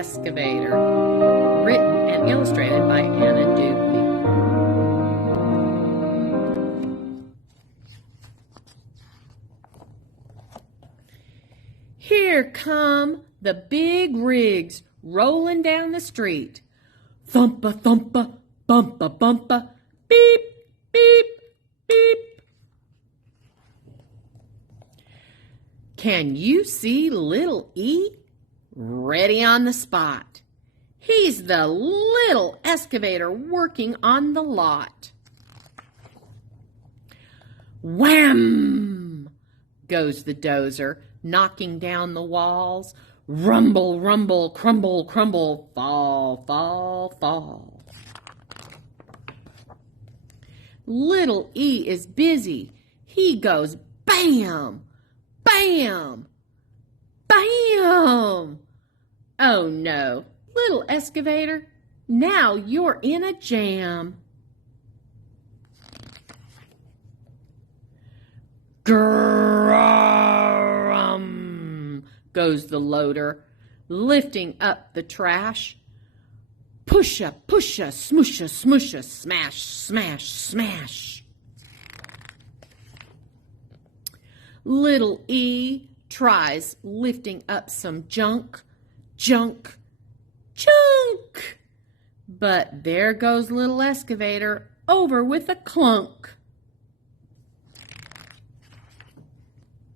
Excavator, written and illustrated by Dewdney. Here come the big rigs rolling down the street. Thumpa, thumpa, bumpa, bumpa, beep, beep, beep. Can you see little E? Ready on the spot. He's the little excavator working on the lot. Wham! Goes the dozer, knocking down the walls. Rumble, rumble, crumble, crumble, fall, fall, fall. Little E is busy. He goes bam, bam, bam. Oh no, little excavator, now you're in a jam. Grum, goes the loader, lifting up the trash. Pusha, pusha, smoosha, smoosha, smash, smash, smash. Little E tries lifting up some junk, junk, junk. But there goes little excavator over with a clunk.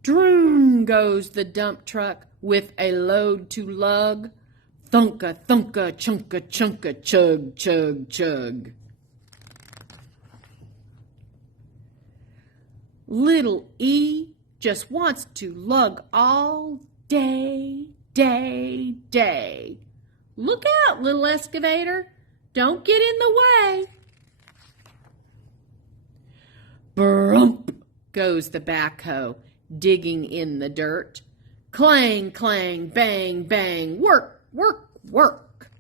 Droom goes the dump truck with a load to lug. Thunka, thunka, chunka, chunka, chug, chug, chug. Little E just wants to lug all day, day, day. Look out, little excavator. Don't get in the way. Brump goes the backhoe, digging in the dirt. Clang, clang, bang, bang, work, work, work.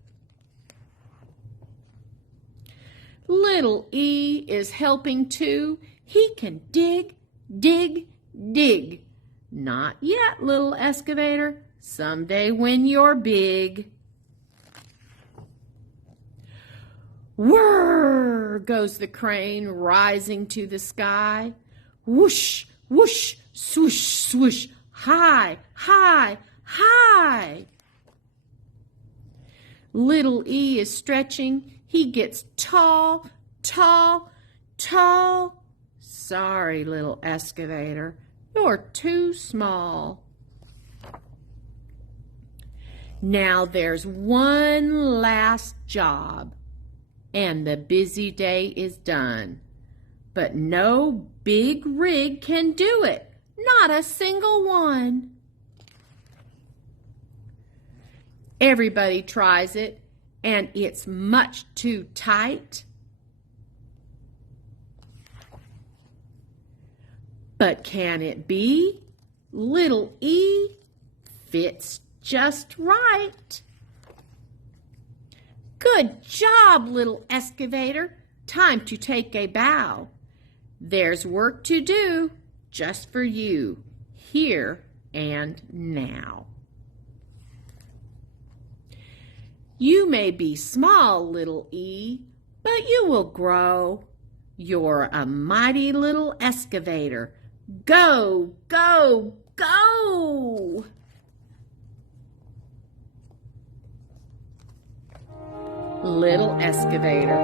Little E is helping too. He can dig, dig, dig. Not yet, little excavator. Someday when you're big. Whirr goes the crane, rising to the sky. Whoosh, whoosh, swoosh, swoosh, high, high, high. Little E is stretching. He gets tall, tall, tall. Sorry, little excavator, you're too small. Now there's one last job, and the busy day is done. But no big rig can do it, not a single one. Everybody tries it, and it's much too tight. But can it be? Little E fits just right. Good job, little excavator. Time to take a bow. There's work to do just for you, here and now. You may be small, little E, but you will grow. You're a mighty little excavator. Go, go, go! Little excavator.